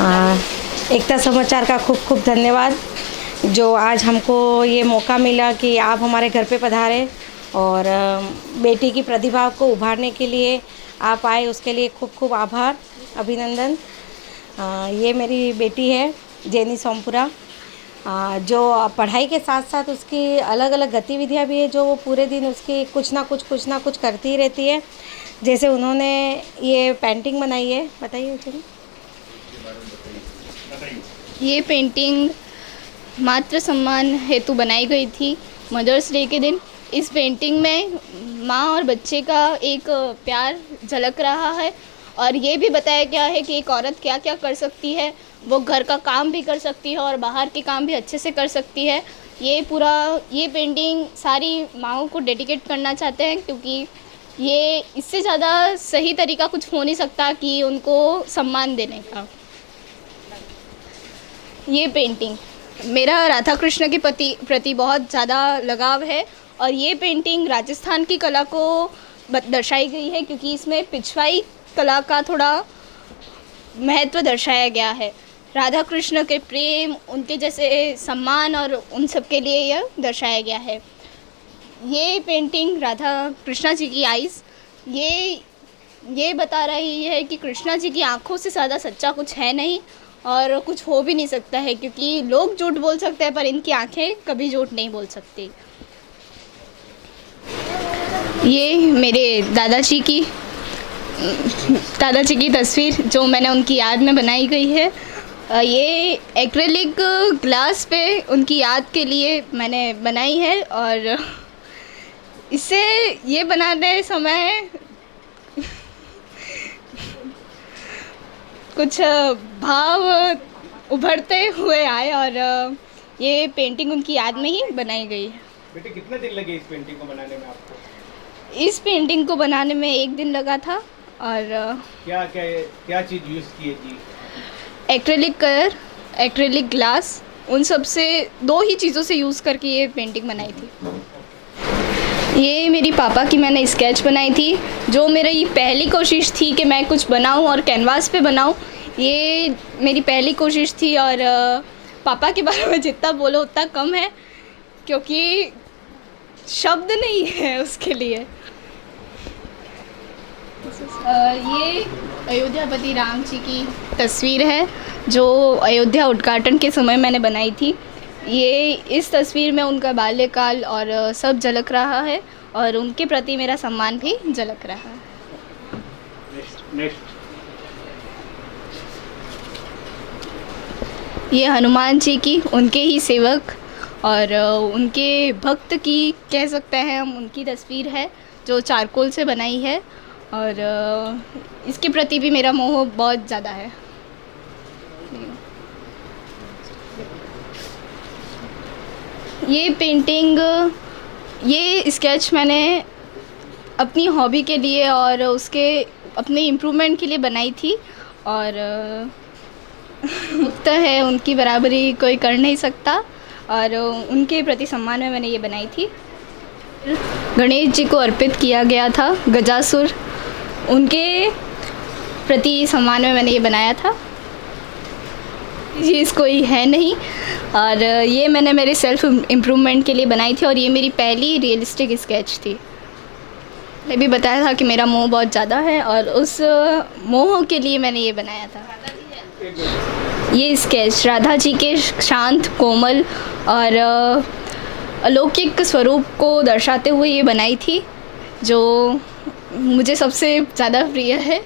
एकता समाचार का खूब खूब धन्यवाद जो आज हमको ये मौका मिला कि आप हमारे घर पे पधारे और बेटी की प्रतिभा को उभारने के लिए आप आए, उसके लिए खूब खूब आभार, अभिनंदन। ये मेरी बेटी है जेनी सोमपुरा, जो पढ़ाई के साथ साथ उसकी अलग अलग गतिविधियां भी है जो वो पूरे दिन उसकी कुछ ना कुछ करती ही रहती है। जैसे उन्होंने ये पेंटिंग बनाई है, बताइए जेनी। ये पेंटिंग मातृ सम्मान हेतु बनाई गई थी मदर्स डे के दिन। इस पेंटिंग में माँ और बच्चे का एक प्यार झलक रहा है और ये भी बताया गया है कि एक औरत क्या क्या कर सकती है। वो घर का काम भी कर सकती है और बाहर के काम भी अच्छे से कर सकती है। ये पेंटिंग सारी माँओं को डेडिकेट करना चाहते हैं क्योंकि ये इससे ज़्यादा सही तरीका कुछ हो नहीं सकता कि उनको सम्मान देने का। ये पेंटिंग मेरा राधा कृष्ण के प्रति बहुत ज़्यादा लगाव है और ये पेंटिंग राजस्थान की कला को दर्शाई गई है क्योंकि इसमें पिछवाई कला का थोड़ा महत्व दर्शाया गया है। राधा कृष्ण के प्रेम, उनके जैसे सम्मान और उन सब के लिए यह दर्शाया गया है। ये पेंटिंग राधा कृष्णा जी की आइज़ ये बता रही है कि कृष्णा जी की आँखों से ज़्यादा सच्चा कुछ है नहीं और कुछ हो भी नहीं सकता है क्योंकि लोग झूठ बोल सकते हैं पर इनकी आंखें कभी झूठ नहीं बोल सकती। ये मेरे दादाजी की तस्वीर जो मैंने उनकी याद में बनाई गई है। ये एक्रेलिक ग्लास पे उनकी याद के लिए मैंने बनाई है और इसे ये बनाने समय कुछ भाव उभरते हुए आए और ये पेंटिंग उनकी याद में ही बनाई गई है। बेटे कितने दिन लगे इस पेंटिंग को बनाने में आपको? इस पेंटिंग को बनाने में 1 दिन लगा था और क्या चीज़ यूज़ की है जी? एक्रेलिक कलर, एक्रेलिक ग्लास, उन सब से 2 ही चीज़ों से यूज़ करके ये पेंटिंग बनाई थी। ये मेरी पापा की मैंने स्केच बनाई थी जो मेरी पहली कोशिश थी कि मैं कुछ बनाऊं और कैनवास पे बनाऊं। ये मेरी पहली कोशिश थी और पापा के बारे में जितना बोलो उतना कम है क्योंकि शब्द नहीं है उसके लिए। ये अयोध्यापति राम जी की तस्वीर है जो अयोध्या उद्घाटन के समय मैंने बनाई थी। ये इस तस्वीर में उनका बाल्यकाल और सब झलक रहा है और उनके प्रति मेरा सम्मान भी झलक रहा है। नेक्स्ट। ये हनुमान जी की, उनके ही सेवक और उनके भक्त की कह सकते हैं हम, उनकी तस्वीर है जो चारकोल से बनाई है और इसके प्रति भी मेरा मोह बहुत ज़्यादा है। ये पेंटिंग, ये स्केच मैंने अपनी हॉबी के लिए और उसके अपने इम्प्रूवमेंट के लिए बनाई थी और मुक्त है, उनकी बराबरी कोई कर नहीं सकता और उनके प्रति सम्मान में मैंने ये बनाई थी। गणेश जी को अर्पित किया गया था, गजासुर, उनके प्रति सम्मान में मैंने ये बनाया था। चीज़ कोई है नहीं और ये मैंने मेरे सेल्फ इम्प्रूवमेंट के लिए बनाई थी और ये मेरी पहली रियलिस्टिक स्केच थी। मैं भी बताया था कि मेरा मोह बहुत ज़्यादा है और उस मोह के लिए मैंने ये बनाया था। ये स्केच राधा जी के शांत, कोमल और अलौकिक स्वरूप को दर्शाते हुए ये बनाई थी जो मुझे सबसे ज़्यादा प्रिय है।